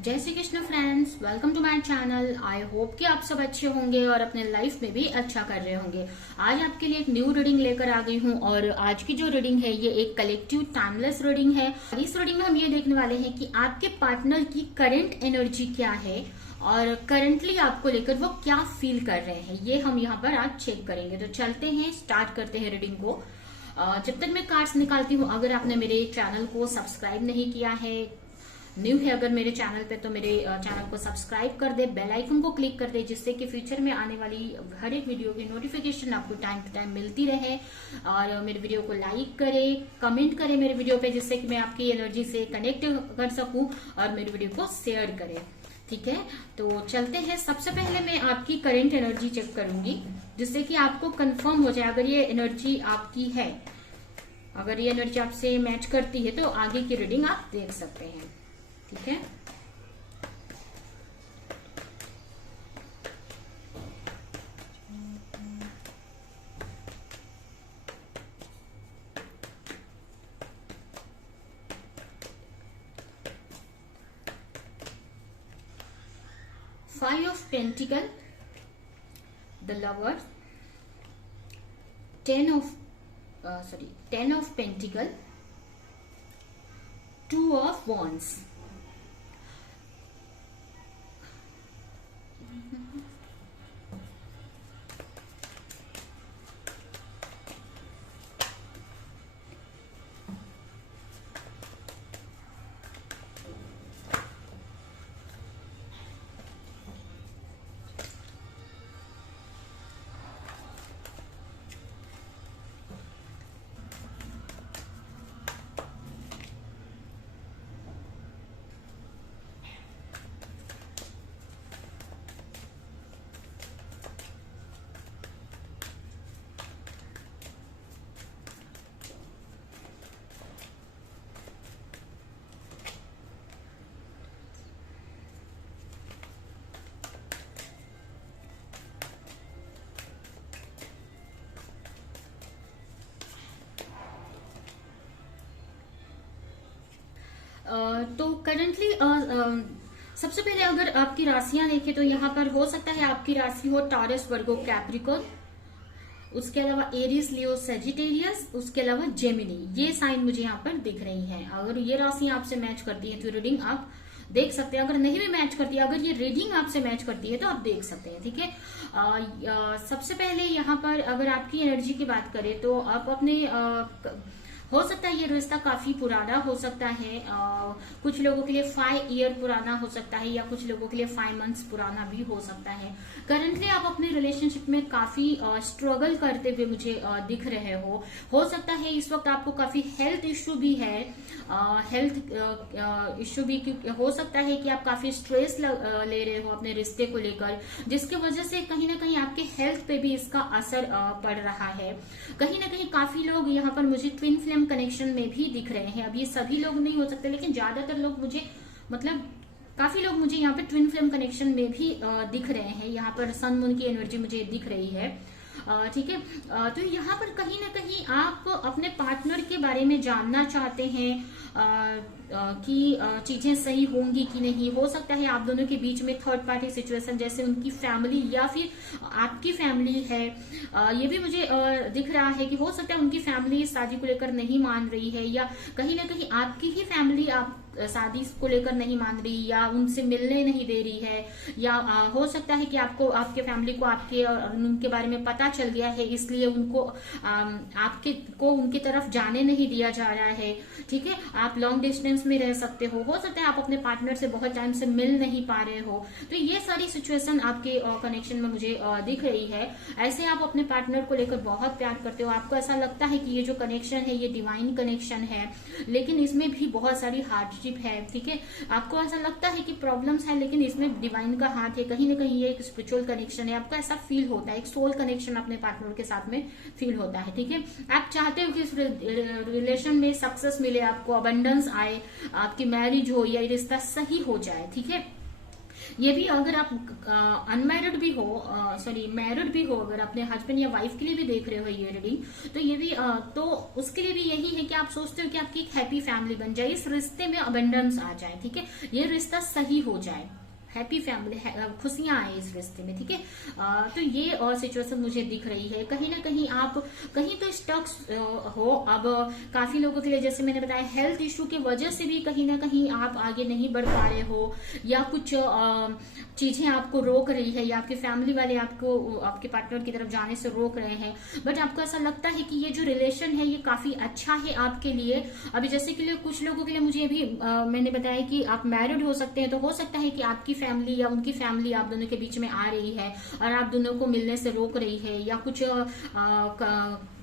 जय Shri Krishna friends, welcome to my channel. I hope कि आप सब अच्छे होंगे और अपने लाइफ में भी अच्छा कर रहे होंगे। आज आपके लिए एक न्यू रीडिंग लेकर आ गई हूँ और आज की जो रीडिंग है ये एक कलेक्टिव टाइमलेस रीडिंग है। इस रीडिंग में हम ये देखने वाले हैं कि आपके पार्टनर की करंट एनर्जी क्या है और करंटली आपको लेकर वो क्या फील कर रहे हैं, ये हम यहाँ पर आज चेक करेंगे। तो चलते हैं, स्टार्ट करते हैं रीडिंग को। जब तक मैं कार्ड्स निकालती हूँ, अगर आपने मेरे चैनल को सब्सक्राइब नहीं किया है, न्यू है अगर मेरे चैनल पे, तो मेरे चैनल को सब्सक्राइब कर दे, बेल आइकन को क्लिक कर दे, जिससे कि फ्यूचर में आने वाली हर एक वीडियो की नोटिफिकेशन आपको टाइम टू टाइम मिलती रहे। और मेरे वीडियो को लाइक करे, कमेंट करे मेरे वीडियो पे, जिससे कि मैं आपकी एनर्जी से कनेक्ट कर सकूं और मेरे वीडियो को शेयर करे। ठीक है, तो चलते हैं। सबसे पहले मैं आपकी करंट एनर्जी चेक करूंगी, जिससे कि आपको कंफर्म हो जाए अगर ये एनर्जी आपकी है। अगर ये एनर्जी आपसे मैच करती है तो आगे की रीडिंग आप देख सकते हैं। ठीक है, five of pentacle, the lover, ten of pentacle, two of wands. तो करंटली सबसे पहले अगर आपकी राशियां देखें तो यहाँ पर हो सकता है आपकी राशि हो टॉरस, वर्गो, कैप्रिकॉर्न, उसके अलावा एरीज, लियो, सेजिटेरियस, उसके अलावा जेमिनी। ये साइन मुझे यहाँ पर दिख रही हैं। अगर ये राशि आपसे मैच करती है तो रीडिंग आप देख सकते हैं। अगर नहीं भी मैच करती है, अगर ये रीडिंग आपसे मैच करती है तो आप देख सकते हैं। ठीक है, सबसे पहले यहाँ पर अगर आपकी एनर्जी की बात करें तो आप अपने हो सकता है ये रिश्ता काफी पुराना हो सकता है। कुछ लोगों के लिए 5 ईयर पुराना हो सकता है या कुछ लोगों के लिए 5 मंथ्स पुराना भी हो सकता है। करंटली आप अपने रिलेशनशिप में काफी स्ट्रगल करते हुए मुझे दिख रहे हो सकता है इस वक्त आपको काफी हेल्थ इश्यू भी है। हेल्थ इश्यू भी हो सकता है कि आप काफी स्ट्रेस ले रहे हो अपने रिश्ते को लेकर, जिसकी वजह से कहीं ना कहीं आपके हेल्थ पे भी इसका असर पड़ रहा है। कहीं ना कहीं काफी लोग यहाँ पर मुझे ट्विन फ्लेम कनेक्शन में भी दिख रहे हैं। अब ये सभी लोग नहीं हो सकते, लेकिन ज्यादातर लोग मुझे, मतलब काफी लोग मुझे यहाँ पे ट्विन फ्लेम कनेक्शन में भी दिख रहे हैं। यहाँ पर सन मून की एनर्जी मुझे दिख रही है। ठीक है, तो यहाँ पर कहीं ना कहीं आप अपने पार्टनर के बारे में जानना चाहते हैं कि चीजें सही होंगी कि नहीं। हो सकता है आप दोनों के बीच में थर्ड पार्टी सिचुएशन, जैसे उनकी फैमिली या फिर आपकी फैमिली है। ये भी मुझे दिख रहा है कि हो सकता है उनकी फैमिली इस शादी को लेकर नहीं मान रही है, या कहीं ना कहीं आपकी ही फैमिली आप शादी को लेकर नहीं मान रही या उनसे मिलने नहीं दे रही है, या हो सकता है कि आपको, आपके फैमिली को आपके और उनके बारे में पता चल गया है, इसलिए उनको आपके को उनकी तरफ जाने नहीं दिया जा रहा है। ठीक है, आप लॉन्ग डिस्टेंस में रह सकते हो सकता है आप अपने पार्टनर से बहुत टाइम से मिल नहीं पा रहे हो। तो ये सारी सिचुएशन आपके कनेक्शन में मुझे दिख रही है। ऐसे आप अपने पार्टनर को लेकर बहुत प्यार करते हो, आपको ऐसा लगता है कि ये जो कनेक्शन है ये डिवाइन कनेक्शन है, लेकिन इसमें भी बहुत सारी हार्डशिप है। ठीक है, आपको ऐसा लगता है कि प्रॉब्लम्स है, लेकिन इसमें डिवाइन का हाथ है। कहीं ना कहीं ये एक स्पिरिचुअल कनेक्शन है, आपको ऐसा फील होता है, एक सोल कनेक्शन अपने पार्टनर के साथ में फील होता है। ठीक है, आप चाहते हो कि इस रिलेशन में सक्सेस मिले, आपको अबंडेंस आए, आपकी मैरिज हो या रिश्ता सही हो जाए। ठीक है, ये भी अगर आप अनमैरिड भी हो, सॉरी मैरिड भी हो, अगर अपने हस्बैंड या वाइफ के लिए भी देख रहे हो ये रीडिंग, तो ये भी तो उसके लिए भी यही है कि आप सोचते हो कि आपकी एक हैप्पी फैमिली बन जाए, इस रिश्ते में अबंडेंस आ जाए, ठीक है, ये रिश्ता सही हो जाए, हैप्पी फैमिली, खुशियां आए इस रिश्ते में, ठीक है। तो ये और सिचुएशन मुझे दिख रही है। कहीं ना कहीं आप कहीं तो स्टक हो। अब काफी लोगों के लिए, जैसे मैंने बताया, हेल्थ इशू की वजह से भी कहीं ना कहीं आप आगे नहीं बढ़ पा रहे हो, या कुछ चीजें आपको रोक रही है, या आपके फैमिली वाले आपको आपके पार्टनर की तरफ जाने से रोक रहे हैं, बट आपको ऐसा लगता है कि ये जो रिलेशन है ये काफी अच्छा है आपके लिए। अभी जैसे कि कुछ लोगों के लिए मुझे भी मैंने बताया कि आप मैरिड हो सकते हैं, तो हो सकता है कि आपकी फैमिली या उनकी फैमिली आप दोनों के बीच में आ रही है और आप दोनों को मिलने से रोक रही है, या कुछ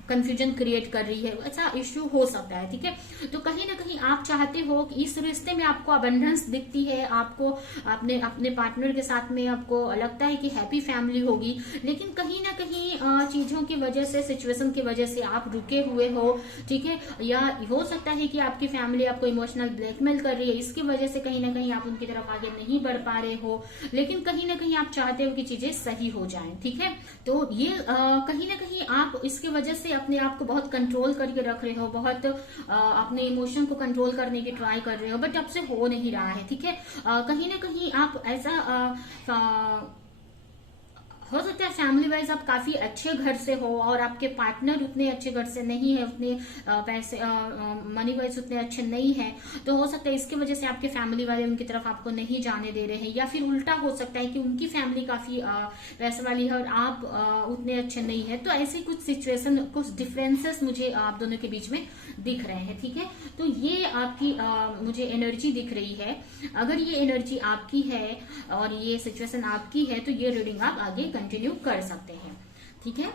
कंफ्यूजन क्रिएट कर रही है, ऐसा इश्यू हो सकता है, ठीक है। तो कहीं ना कहीं आप चाहते हो कि इस रिश्ते में आपको अबंडेंस दिखती है, आपको अपने अपने पार्टनर के साथ में आपको लगता है कि हैप्पी फैमिली होगी, लेकिन कहीं ना कहीं चीजों की वजह से, सिचुएशन की वजह से आप रुके हुए हो, ठीक है। या हो सकता है कि आपकी फैमिली आपको इमोशनल ब्लैकमेल कर रही है, इसकी वजह से कहीं ना कहीं आप उनकी तरफ आगे नहीं बढ़ पा रहे हो, लेकिन कहीं ना कहीं आप चाहते हो कि चीजें सही हो जाएं, ठीक है। तो ये कहीं ना कहीं आप इसकी वजह से अपने आप को बहुत कंट्रोल करके रख रहे हो, बहुत अपने इमोशन को कंट्रोल करने की ट्राई कर रहे हो, बट आपसे हो नहीं रहा है, ठीक है। कहीं ना कहीं आप ऐसा हो सकता है फैमिली वाइज आप काफी अच्छे घर से हो और आपके पार्टनर उतने अच्छे घर से नहीं है, उतने पैसे मनी वाइज उतने अच्छे नहीं है, तो हो सकता है इसकी वजह से आपके फैमिली वाले उनकी तरफ आपको नहीं जाने दे रहे हैं, या फिर उल्टा हो सकता है कि उनकी फैमिली काफी पैसे वाली है और आप उतने अच्छे नहीं है। तो ऐसी कुछ सिचुएशन, कुछ डिफरेंसेस मुझे आप दोनों के बीच में दिख रहे हैं, ठीक है। तो ये आपकी मुझे एनर्जी दिख रही है। अगर ये एनर्जी आपकी है और ये सिचुएशन आपकी है, तो ये रीडिंग आप आगे कंटिन्यू कर सकते हैं, ठीक है।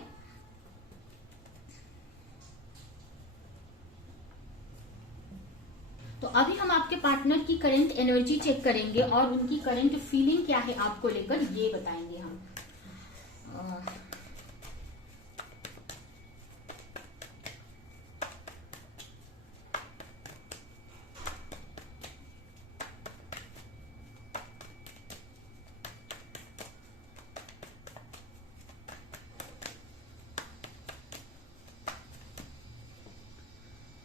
तो अभी हम आपके पार्टनर की करंट एनर्जी चेक करेंगे और उनकी करंट फीलिंग क्या है आपको लेकर, ये बताएंगे हम।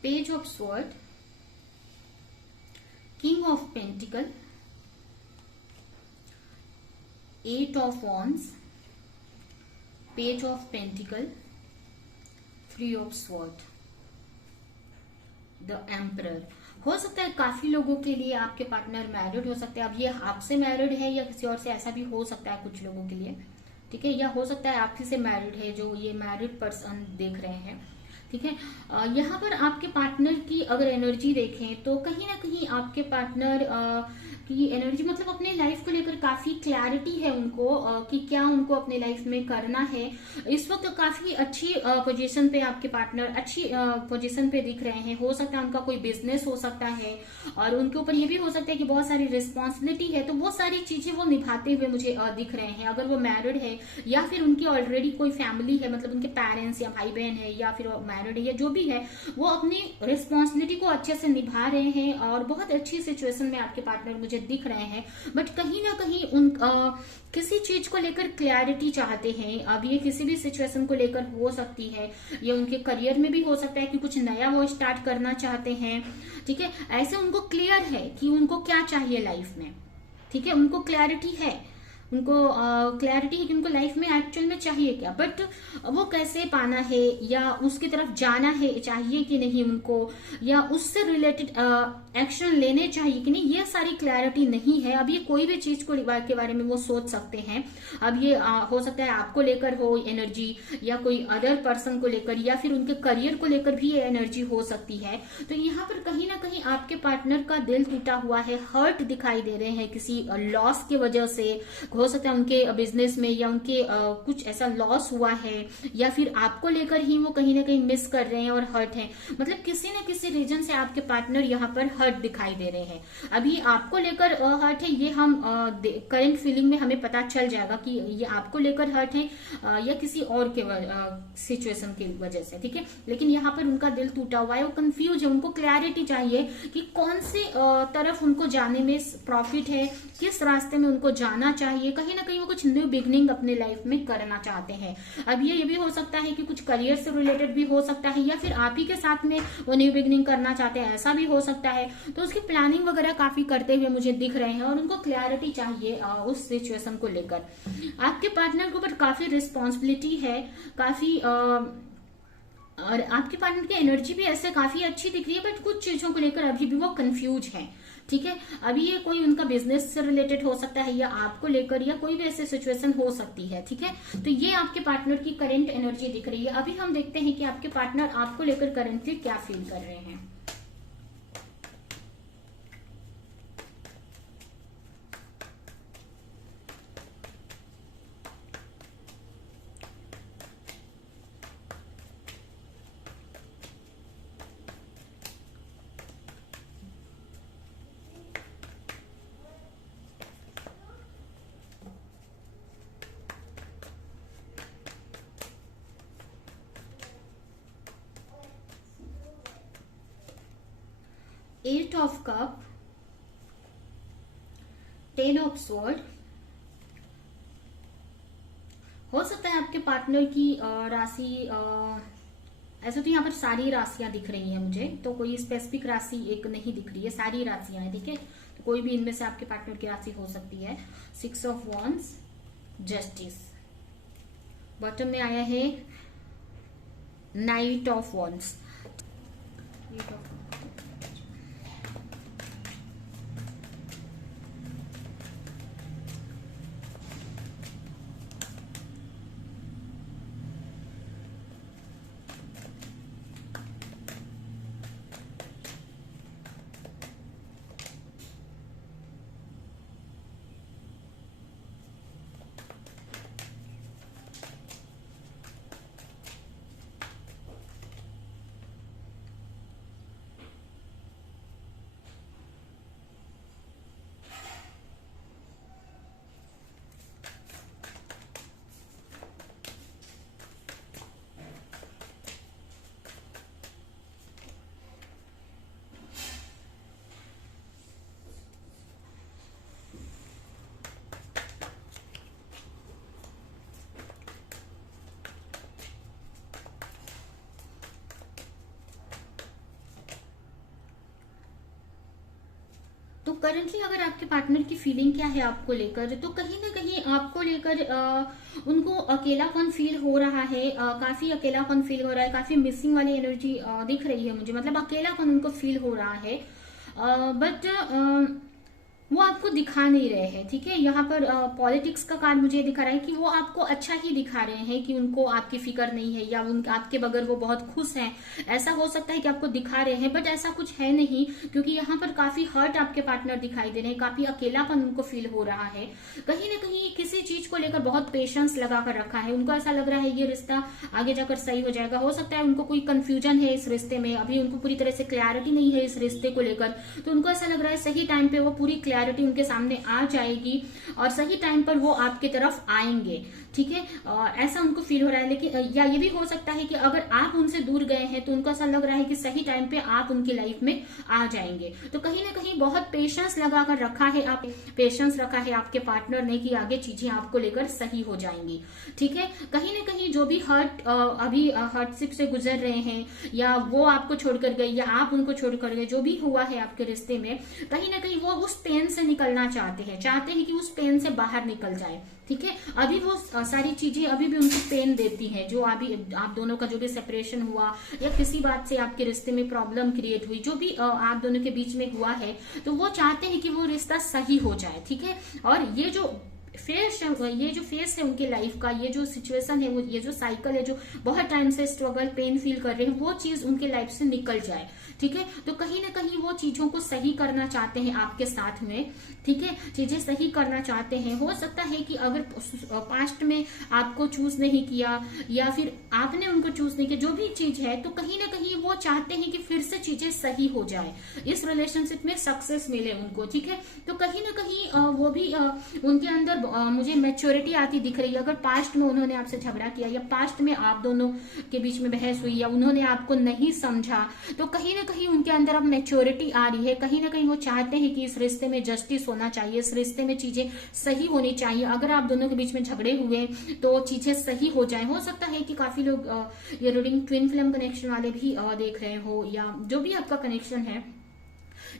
Page of Swords, King of Pentacles, Eight of Wands, Page of Pentacles, Three of Swords, The Emperor। हो सकता है काफी लोगों के लिए आपके पार्टनर मैरिड हो सकते हैं। अब ये आपसे मैरिड है या किसी और से, ऐसा भी हो सकता है कुछ लोगों के लिए, ठीक है। या हो सकता है आप ही से मैरिड है, जो ये मैरिड पर्सन देख रहे हैं, ठीक है। यहाँ पर आपके पार्टनर की अगर एनर्जी देखें तो कहीं ना कहीं आपके पार्टनर की एनर्जी, मतलब अपने लाइफ को लेकर काफी क्लैरिटी है उनको कि क्या उनको अपने लाइफ में करना है। इस वक्त काफी अच्छी पोजीशन पे आपके पार्टनर अच्छी पोजीशन पे दिख रहे हैं। हो सकता है उनका कोई बिजनेस हो सकता है और उनके ऊपर ये भी हो सकता है कि बहुत सारी रिस्पॉन्सिबिलिटी है, तो वो सारी चीजें वो निभाते हुए मुझे दिख रहे हैं। अगर वो मैरिड है या फिर उनकी ऑलरेडी कोई फैमिली है, मतलब उनके पेरेंट्स या भाई बहन है या फिर मैरिड है या जो भी है, वो अपनी रिस्पॉन्सिबिलिटी को अच्छे से निभा रहे हैं और बहुत अच्छी सिचुएशन में आपके पार्टनर मुझे दिख रहे हैं। बट कहीं ना कहीं उन किसी चीज को लेकर क्लैरिटी चाहते हैं। अब ये किसी भी सिचुएशन को लेकर हो सकती है, ये उनके करियर में भी हो सकता है कि कुछ नया वो स्टार्ट करना चाहते हैं, ठीक है। ऐसे उनको क्लियर है कि उनको क्या चाहिए लाइफ में, ठीक है। उनको क्लैरिटी है, उनको क्लैरिटी है कि उनको लाइफ में एक्चुअल में चाहिए क्या, बट वो कैसे पाना है या उसकी तरफ जाना है चाहिए कि नहीं उनको, या उससे रिलेटेड एक्शन लेने चाहिए कि नहीं, ये सारी क्लैरिटी नहीं है। अब ये कोई भी चीज को के बारे में वो सोच सकते हैं। अब ये हो सकता है आपको लेकर हो एनर्जी, या कोई अदर पर्सन को लेकर, या फिर उनके करियर को लेकर भी ये एनर्जी हो सकती है। तो यहाँ पर कहीं ना कहीं आपके पार्टनर का दिल टूटा हुआ है, हर्ट दिखाई दे रहे हैं किसी लॉस की वजह से। हो सकता है उनके बिजनेस में या उनके कुछ ऐसा लॉस हुआ है, या फिर आपको लेकर ही वो कहीं ना कहीं मिस कर रहे हैं और हर्ट हैं। मतलब किसी न किसी रीजन से आपके पार्टनर यहाँ पर हर्ट दिखाई दे रहे हैं। अभी आपको लेकर हर्ट है, ये हम करंट फीलिंग में हमें पता चल जाएगा कि ये आपको लेकर हर्ट है या किसी और के सिचुएशन की वजह से, ठीक है। लेकिन यहाँ पर उनका दिल टूटा हुआ है, वो कंफ्यूज है, उनको क्लैरिटी चाहिए कि कौन से तरफ उनको जाने में प्रॉफिट है, किस रास्ते में उनको जाना चाहिए। कहीं ना कहीं वो कुछ न्यू बिगनिंग अपने लाइफ में करना चाहते हैं। अब ये भी हो सकता है कि कुछ करियर से रिलेटेड भी हो सकता है, या फिर आप ही के साथ में वो न्यू बिगनिंग करना चाहते हैं, ऐसा भी हो सकता है। तो उसकी प्लानिंग वगैरह काफी करते हुए मुझे दिख रहे हैं, और उनको क्लैरिटी चाहिए उस सिचुएशन को लेकर। आपके पार्टनर के ऊपर काफी रिस्पॉन्सिबिलिटी है, काफी और आपके पार्टनर की एनर्जी भी ऐसे काफी अच्छी दिख रही है, बट कुछ चीजों को लेकर अभी भी वो कंफ्यूज है, ठीक है। अभी ये कोई उनका बिजनेस से रिलेटेड हो सकता है, या आपको लेकर, या कोई भी ऐसी सिचुएशन हो सकती है, ठीक है। तो ये आपके पार्टनर की करंट एनर्जी दिख रही है। अभी हम देखते हैं कि आपके पार्टनर आपको लेकर करंटली क्या फील कर रहे हैं। Eight of cups, 10 of sword. हो सकता है आपके पार्टनर की राशि, ऐसे तो यहाँ पर सारी राशियां दिख रही हैं मुझे, तो कोई स्पेसिफिक राशि एक नहीं दिख रही है, सारी राशियां हैं, ठीक है। तो कोई भी इनमें से आपके पार्टनर की राशि हो सकती है। 6 ऑफ वॉन्ड्स, जस्टिस। बॉटम में आया है नाइट ऑफ वॉन्ड्स। तो करंटली अगर आपके पार्टनर की फीलिंग क्या है आपको लेकर, तो कहीं ना कहीं आपको लेकर उनको अकेलापन फील हो रहा है, काफी अकेलापन फील हो रहा है, काफी मिसिंग वाली एनर्जी दिख रही है मुझे। मतलब अकेलापन उनको फील हो रहा है, बट वो आपको दिखा नहीं रहे हैं, ठीक है। यहाँ पर पॉलिटिक्स का कार्ड मुझे दिखा रहा है कि वो आपको अच्छा ही दिखा रहे हैं, कि उनको आपकी फिक्र नहीं है, या आपके बगैर वो बहुत खुश हैं, ऐसा हो सकता है कि आपको दिखा रहे हैं, बट ऐसा कुछ है नहीं। क्योंकि यहाँ पर काफी हर्ट आपके पार्टनर दिखाई दे रहे हैं, काफी अकेलापन उनको फील हो रहा है। कहीं ना कहीं किसी चीज को लेकर बहुत पेशेंस लगा कर रखा है, उनको ऐसा लग रहा है ये रिश्ता आगे जाकर सही हो जाएगा। हो सकता है उनको कोई कंफ्यूजन है इस रिश्ते में, अभी उनको पूरी तरह से क्लैरिटी नहीं है इस रिश्ते को लेकर, तो उनको ऐसा लग रहा है सही टाइम पे वो पूरी क्लैरिटी उनके सामने आ जाएगी, और सही टाइम पर वो आपके तरफ आएंगे, ठीक है। ऐसा उनको फील हो रहा है। लेकिन या ये भी हो सकता है कि अगर आप उनसे दूर गए हैं तो उनको ऐसा लग रहा है कि सही टाइम पे आप उनकी लाइफ में आ जाएंगे। तो कहीं ना कहीं बहुत पेशेंस लगा कर रखा है, आप पेशेंस रखा है आपके पार्टनर ने कि आगे चीजें आपको लेकर सही हो जाएंगी, ठीक है। कहीं ना कहीं जो भी अभी हर्टशिप से गुजर रहे हैं, या वो आपको छोड़कर गए या आप उनको छोड़कर गए, जो भी हुआ है आपके रिश्ते में, कहीं ना कहीं वो उस पेन से निकलना चाहते हैं कि उस पेन से बाहर निकल जाए, ठीक है। अभी वो सारी चीजें अभी भी उनको पेन देती हैं, जो अभी आप दोनों का जो भी सेपरेशन हुआ, या किसी बात से आपके रिश्ते में प्रॉब्लम क्रिएट हुई, जो भी आप दोनों के बीच में हुआ है, तो वो चाहते हैं कि वो रिश्ता सही हो जाए, ठीक है। और ये जो फेस, ये जो फेस है उनके लाइफ का, ये जो सिचुएशन है, वो ये जो साइकिल है, जो बहुत टाइम से स्ट्रगल पेन फील कर रहे हैं, वो चीज उनके लाइफ से निकल जाए। ठीक है, तो कहीं ना कहीं वो चीजों को सही करना चाहते हैं आपके साथ में। ठीक है, चीजें सही करना चाहते हैं। हो सकता है कि अगर पास्ट में आपको चूज नहीं किया या फिर आपने उनको चूज नहीं किया, जो भी चीज है, तो कहीं ना कहीं वो चाहते हैं कि फिर से चीजें सही हो जाए, इस रिलेशनशिप में सक्सेस मिले उनको। ठीक है, तो कहीं ना कहीं वो भी उनके अंदर मुझे मैच्योरिटी आती दिख रही है। अगर पास्ट में उन्होंने आपसे झगड़ा किया या पास्ट में आप दोनों के बीच में बहस हुई या उन्होंने आपको नहीं समझा, तो कहीं ना कहीं उनके अंदर अब मैच्योरिटी आ रही है। कहीं ना कहीं वो चाहते हैं कि इस रिश्ते में जस्टिस होना चाहिए, इस रिश्ते में चीजें सही होनी चाहिए। अगर आप दोनों के बीच में झगड़े हुए तो चीजें सही हो जाए। हो सकता है कि काफी लोग ये रीडिंग ट्विन फ्लेम कनेक्शन वाले भी देख रहे हो, या जो भी आपका कनेक्शन है।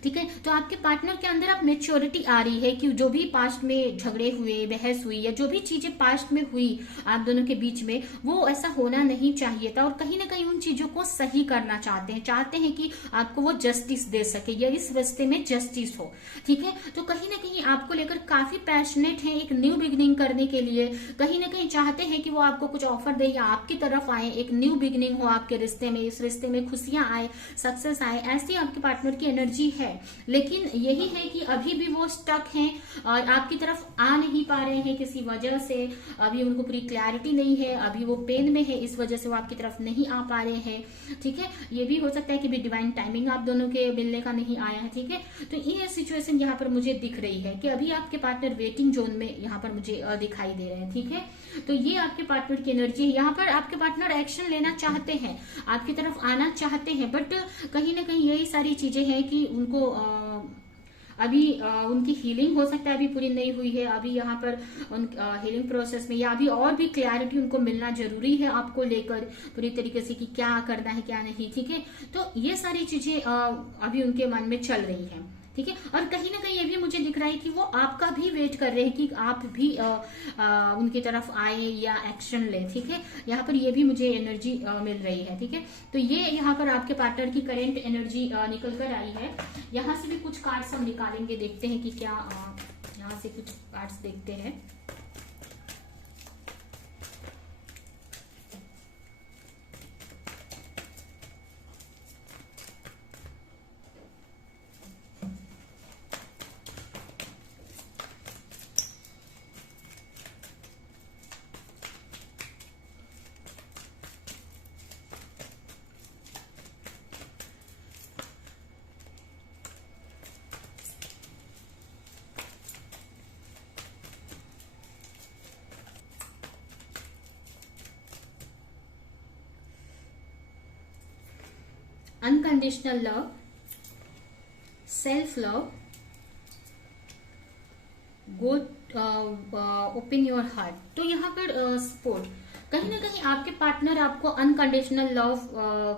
ठीक है, तो आपके पार्टनर के अंदर अब मेच्योरिटी आ रही है कि जो भी पास्ट में झगड़े हुए, बहस हुई या जो भी चीजें पास्ट में हुई आप दोनों के बीच में, वो ऐसा होना नहीं चाहिए था, और कहीं ना कहीं उन चीजों को सही करना चाहते हैं कि आपको वो जस्टिस दे सके या इस रिश्ते में जस्टिस हो। ठीक है, तो कहीं ना कहीं आपको लेकर काफी पैशनेट है एक न्यू बिगिनिंग करने के लिए। कहीं ना कहीं चाहते हैं कि वो आपको कुछ ऑफर दे या आपकी तरफ आए, एक न्यू बिगिनिंग हो आपके रिश्ते में, इस रिश्ते में खुशियां आए, सक्सेस आए, ऐसी आपके पार्टनर की एनर्जी है। लेकिन यही है कि अभी भी वो स्टक हैं और आपकी तरफ आ नहीं पा रहे हैं किसी वजह से। अभी उनको पूरी क्लैरिटी नहीं है, अभी वो पेन में है, इस वजह से वो आपकी तरफ नहीं आ पा रहे हैं। ठीक है, ये भी हो सकता है कि भी डिवाइन टाइमिंग आप दोनों के मिलने का नहीं आया है। ठीक है, तो ये सिचुएशन यहाँ पर मुझे दिख रही है कि अभी आपके पार्टनर वेटिंग जोन में यहाँ पर मुझे दिखाई दे रहे हैं। ठीक है, तो ये आपके पार्टनर की एनर्जी है। यहाँ पर आपके पार्टनर एक्शन लेना चाहते हैं, आपकी तरफ आना चाहते हैं, बट कहीं ना कहीं यही सारी चीजें हैं कि उनको अभी उनकी हीलिंग हो सकता है अभी पूरी नहीं हुई है। अभी यहाँ पर उन हीलिंग प्रोसेस में, या अभी और भी क्लैरिटी उनको मिलना जरूरी है आपको लेकर पूरी तरीके से कि क्या करना है क्या नहीं। ठीक है, तो ये सारी चीजें अभी उनके मन में चल रही हैं। ठीक है, और कहीं ना कहीं ये भी मुझे दिख रहा है कि वो आपका भी वेट कर रहे हैं कि आप भी उनकी तरफ आए या एक्शन ले। ठीक है, यहाँ पर ये भी मुझे एनर्जी मिल रही है। ठीक है, तो ये यहाँ पर आपके पार्टनर की करंट एनर्जी निकल कर आई है। यहाँ से भी कुछ कार्ड्स हम निकालेंगे, देखते हैं कि क्या यहाँ से कुछ कार्ड्स देखते हैं। Unconditional love, self love, go open your heart. तो यहाँ पर सपोर्ट, कहीं ना कहीं आपके पार्टनर आपको अनकंडीशनल लव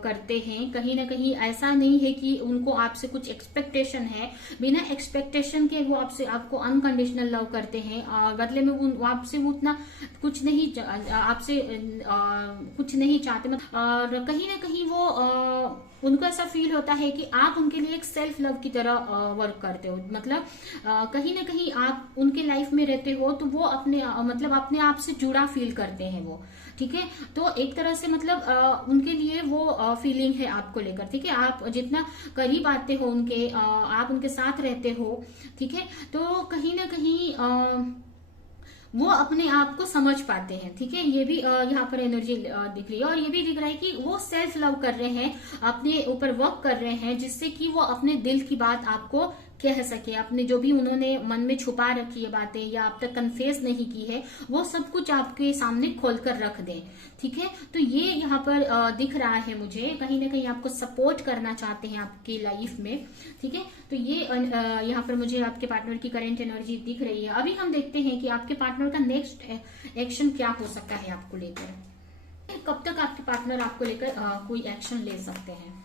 करते हैं। कहीं ना कहीं ऐसा नहीं है कि उनको आपसे कुछ एक्सपेक्टेशन है, बिना एक्सपेक्टेशन के वो आपसे आपको अनकंडीशनल लव करते हैं। और बदले में वो आपसे वो उतना कुछ नहीं आपसे कुछ नहीं चाहते। और कहीं ना कहीं वो उनको ऐसा फील होता है कि आप उनके लिए एक सेल्फ लव की तरह वर्क करते हो। मतलब कहीं ना कहीं आप उनके लाइफ में रहते हो तो वो अपने मतलब अपने आप से जुड़ा फील करते हैं वो। ठीक है, तो एक तरह से मतलब उनके लिए वो फीलिंग है आपको लेकर। ठीक है, आप जितना करीब आते हो उनके, आप उनके साथ रहते हो। ठीक है, तो कहीं ना कहीं वो अपने आप को समझ पाते हैं। ठीक है, ये भी यहाँ पर एनर्जी दिख रही है। और ये भी दिख रहा है कि वो सेल्फ लव कर रहे हैं, अपने ऊपर वर्क कर रहे हैं, जिससे कि वो अपने दिल की बात आपको कह सके। अपने जो भी उन्होंने मन में छुपा रखी है बातें या अब तक कन्फेस नहीं की है, वो सब कुछ आपके सामने खोलकर रख दें। ठीक है, तो ये यहाँ पर दिख रहा है मुझे, कहीं ना कहीं आपको सपोर्ट करना चाहते हैं आपकी लाइफ में। ठीक है, तो ये यहाँ पर मुझे आपके पार्टनर की करंट एनर्जी दिख रही है। अभी हम देखते हैं कि आपके पार्टनर का नेक्स्ट एक्शन क्या हो सकता है आपको लेकर। कब तक आपके पार्टनर आपको लेकर कोई एक्शन ले सकते हैं।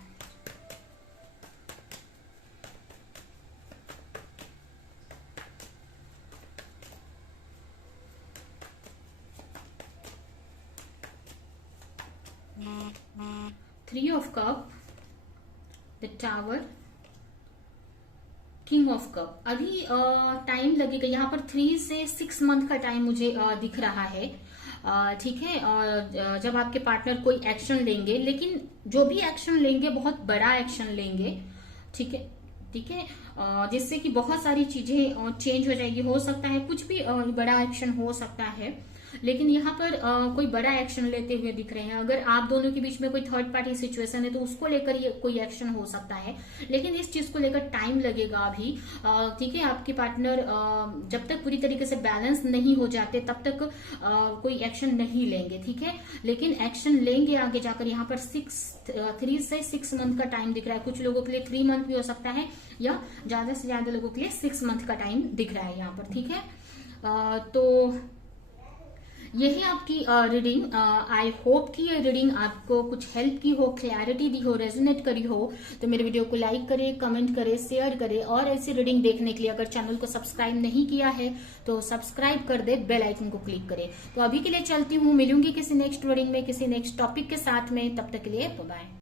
Three of Cups, the Tower, king of cup, अभी टाइम लगेगा यहाँ पर 3 से 6 मंथ का टाइम मुझे दिख रहा है। ठीक है, जब आपके पार्टनर कोई एक्शन लेंगे, लेकिन जो भी एक्शन लेंगे बहुत बड़ा एक्शन लेंगे। ठीक है, ठीक है, जिससे कि बहुत सारी चीजें चेंज हो जाएगी। हो सकता है कुछ भी बड़ा एक्शन हो सकता है, लेकिन यहाँ पर कोई बड़ा एक्शन लेते हुए दिख रहे हैं। अगर आप दोनों के बीच में कोई थर्ड पार्टी सिचुएशन है तो उसको लेकर ये कोई एक्शन हो सकता है, लेकिन इस चीज को लेकर टाइम लगेगा अभी। ठीक है, आपके पार्टनर जब तक पूरी तरीके से बैलेंस नहीं हो जाते तब तक कोई एक्शन नहीं लेंगे। ठीक है, लेकिन एक्शन लेंगे आगे जाकर। यहाँ पर 3 से 6 मंथ का टाइम दिख रहा है। कुछ लोगों के लिए 3 मंथ भी हो सकता है, या ज्यादा से ज्यादा लोगों के लिए 6 मंथ का टाइम दिख रहा है यहाँ पर। ठीक है, तो यही आपकी रीडिंग। आई होप कि ये रीडिंग आपको कुछ हेल्प की हो, क्लैरिटी दी हो, रेजोनेट करी हो। तो मेरे वीडियो को लाइक करें, कमेंट करें, शेयर करें, और ऐसी रीडिंग देखने के लिए अगर चैनल को सब्सक्राइब नहीं किया है तो सब्सक्राइब कर दे, बेल आइकन को क्लिक करें। तो अभी के लिए चलती हूँ, मिलूंगी किसी नेक्स्ट रीडिंग में, किसी नेक्स्ट टॉपिक के साथ में। तब तक के लिए बाय बाय।